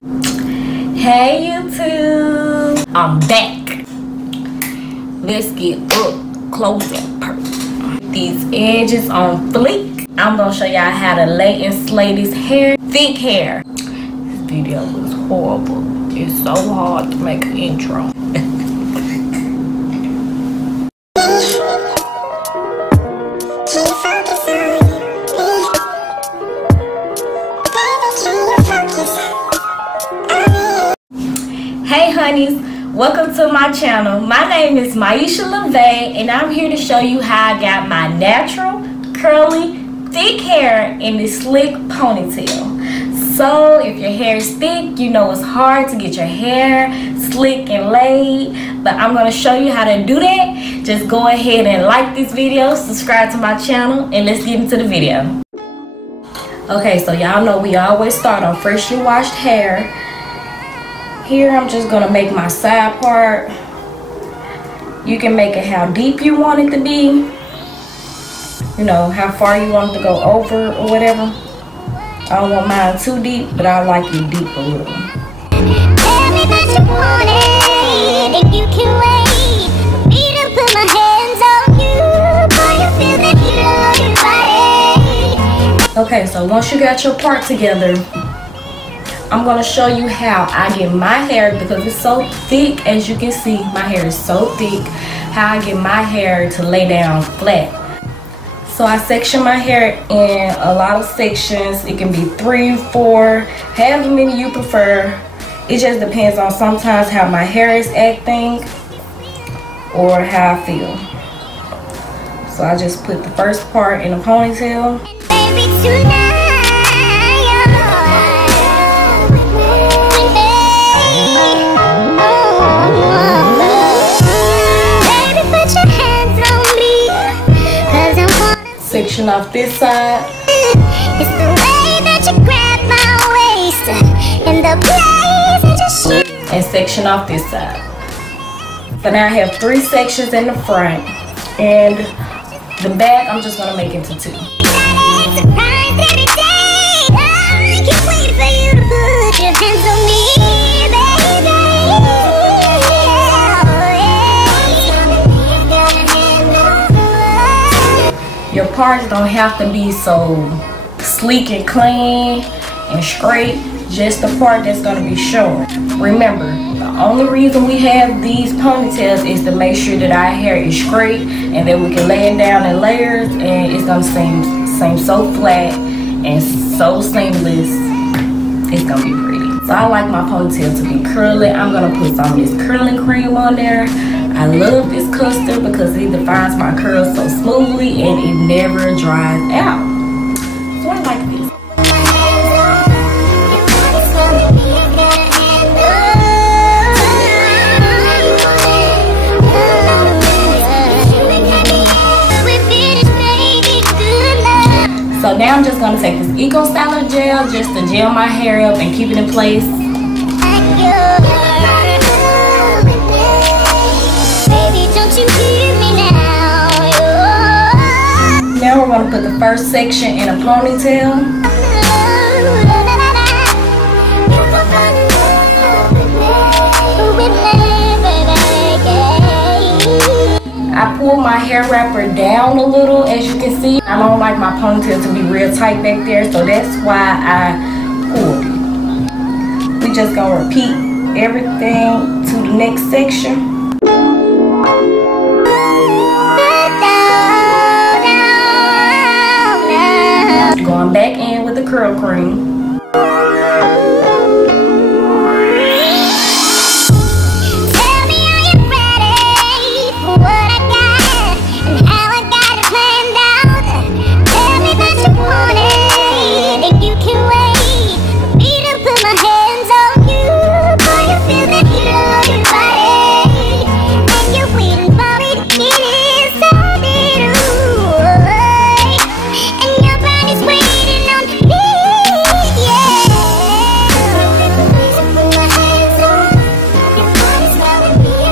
Hey YouTube, I'm back. Let's get up close and personal. These edges on fleek. I'm gonna show y'all how to lay and slay this hair, thick hair. This video was horrible. It's so hard to make an intro. Hey honeys, welcome to my channel. My name is Miesha.Stringfellow and I'm here to show you how I got my natural, curly, thick hair in this slick ponytail. So if your hair is thick, you know it's hard to get your hair slick and laid, but I'm going to show you how to do that. Just go ahead and like this video, subscribe to my channel, and let's get into the video. Okay, so y'all know we always start on freshly washed hair. Here I'm just gonna make my side part. You can make it how deep you want it to be. You know, how far you want it to go over or whatever. I don't want mine too deep, but I like it deep a little. Tell me that you want it, and you can wait. Me to put my hands on you, boy, you feel that you love your body. Okay, so once you got your part together, I'm going to show you how I get my hair, because it's so thick. As you can see, my hair is so thick, how I get my hair to lay down flat. So I section my hair in a lot of sections. It can be 3, 4, however many you prefer. It just depends on sometimes how my hair is acting or how I feel. So I just put the first part in a ponytail. Baby, tonight. Section off this side. It's the way that you grab my waist and the place that you shoot. And section off this side. So now I have 3 sections in the front, and the back I'm just gonna make into 2. Your parts don't have to be so sleek and clean and straight, just the part that's going to be showing. Remember, the only reason we have these ponytails is to make sure that our hair is straight and that we can lay it down in layers, and it's going to seem so flat and so seamless. It's going to be pretty. So I like my ponytail to be curly. I'm going to put some of this curling cream on there. I love this custard because it defines my curls so smoothly and it never dries out. So I like this. So now I'm just going to take this Eco Styler gel just to gel my hair up and keep it in place. Now we're going to put the first section in a ponytail. I pull my hair wrapper down a little, as you can see. I don't like my ponytail to be real tight back there, so that's why I pulled it. We just going to repeat everything to the next section. Going back in with the curl cream.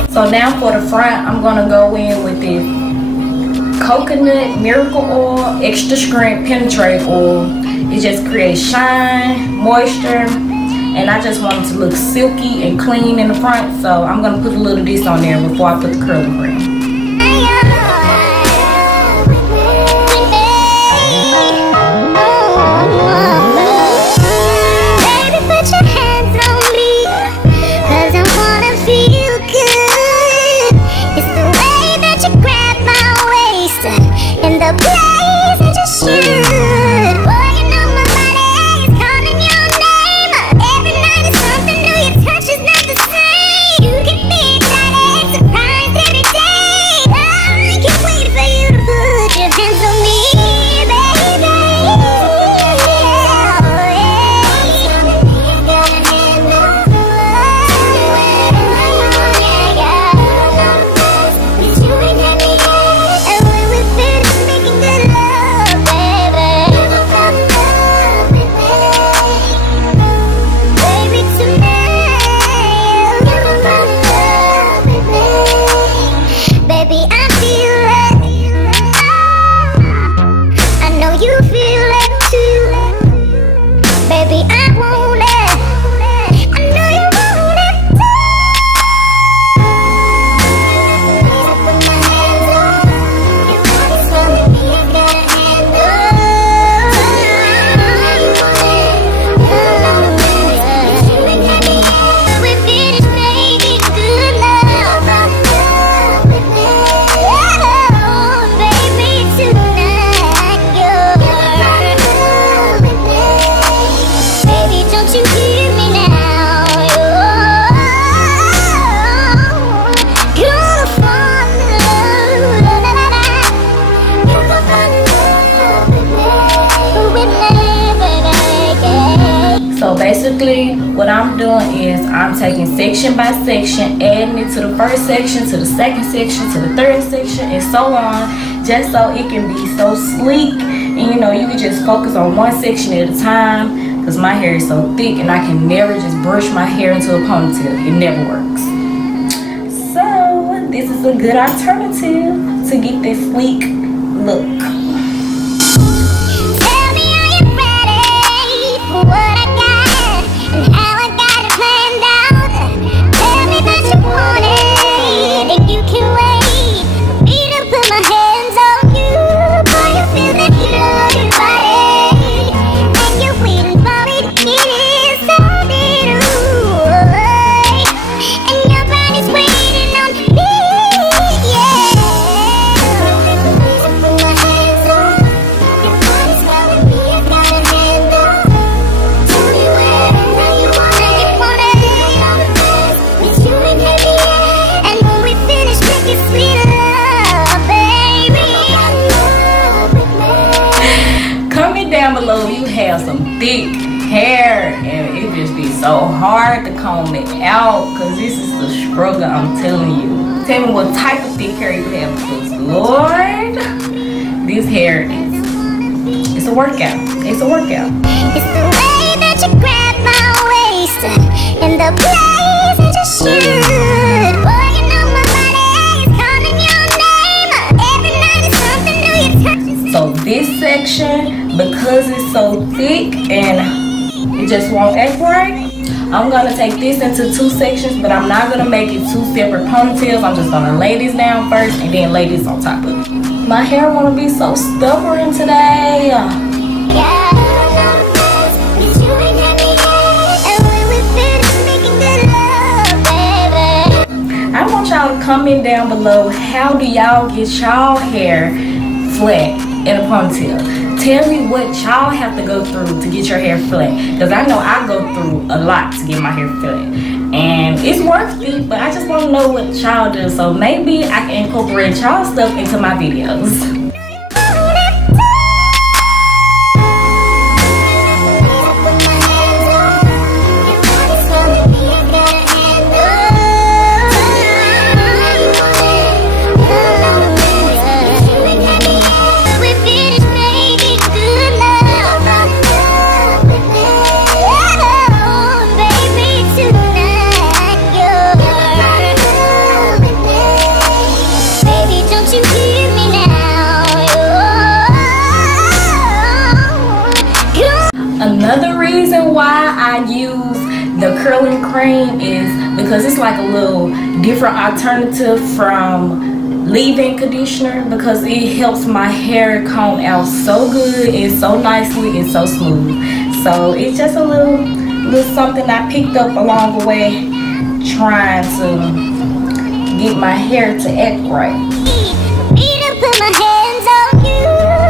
So now for the front, I'm gonna go in with this coconut miracle oil, extra strength penetrate oil. It just creates shine, moisture, and I just want it to look silky and clean in the front, so I'm gonna put a little of this on there before I put the curly cream. Basically, what I'm doing is I'm taking section by section, adding it to the first section, to the second section, to the third section, and so on, just so it can be so sleek. And you know, you can just focus on one section at a time, because my hair is so thick and I can never just brush my hair into a ponytail. It never works. So this is a good alternative to get this sleek look. Below, you have some thick hair and it just be so hard to comb it out, because this is the struggle, I'm telling you. Tell me what type of thick hair you have, because Lord, this hair is, it's a workout. It's a workout. It's the way that you grab my waist and the place that you shoot. Boy, you know my body is calling your name. Every night is something new you touch. So this section, because it's so thick and it just won't act right, I'm gonna take this into two sections, but I'm not gonna make it two separate ponytails. I'm just gonna lay this down first and then lay this on top of it. My hair wanna be so stubborn today. I want y'all to comment down below, how do y'all get y'all hair flat in a ponytail? Tell me what y'all have to go through to get your hair flat, because I know I go through a lot to get my hair flat, and it's worth it, but I just want to know what y'all do, so maybe I can incorporate y'all stuff into my videos. Baby, don't you hear me now? shaving cream is because it's like a little different alternative from leave-in conditioner, because it helps my hair comb out so good and so nicely and so smooth. So it's just a little something I picked up along the way, trying to get my hair to act right. Put my hands on you,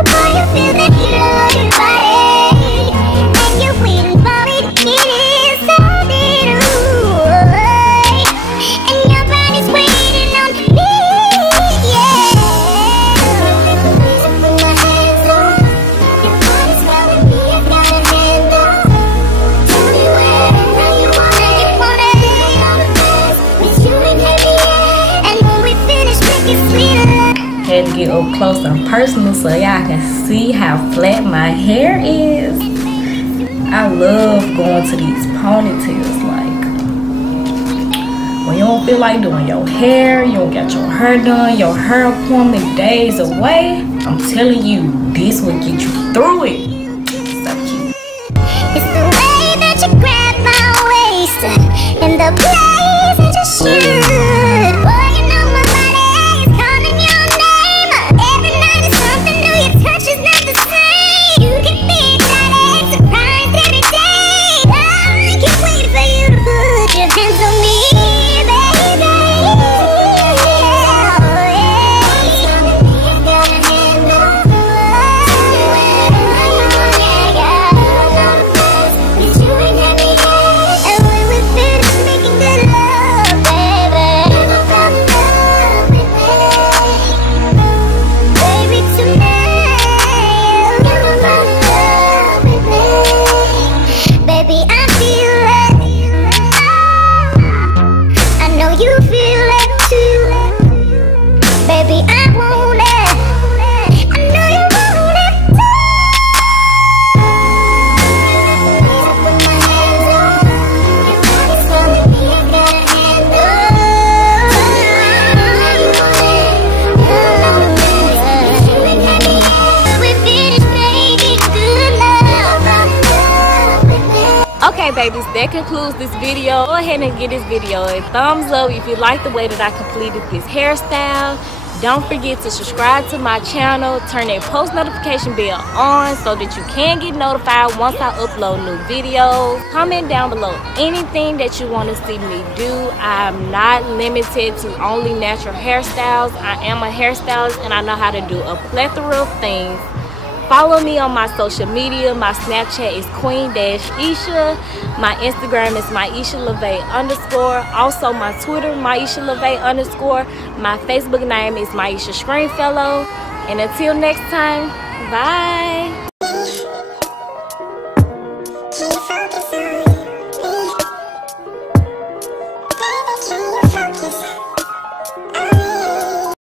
boy, you feel that heat on your body, and you're waiting for me to get inside it, ooh, and your body's waiting on me, yeah. Put my hands on, your body's calling me, I got a hand on. Tell me where, how you want it, on the best, with you and heavy, and when we finish, make it sweeter. Had to get up close and personal so y'all can see how flat my hair is. I love going to these ponytails. Like, when you don't feel like doing your hair, you don't get your hair done, your hair appointment days away, I'm telling you, this will get you through it. So cute. It's the way that you grab my waist and the place that you shoot. Boy, you know my body is calling your name. Every night is something new. Your touch is not the same. You get me excited, surprised every day. I can't wait for you to put your hands on me, baby. Okay babies, that concludes this video. Go ahead and give this video a thumbs up if you like the way that I completed this hairstyle. Don't forget to subscribe to my channel, turn that post notification bell on so that you can get notified once I upload new videos. Comment down below anything that you want to see me do. I'm not limited to only natural hairstyles. I am a hairstylist and I know how to do a plethora of things. Follow me on my social media. My Snapchat is Queen-Isha. My Instagram is Miesha_. Also my Twitter, Miesha_. My Facebook name is Miesha.Stringfellow. And until next time, bye.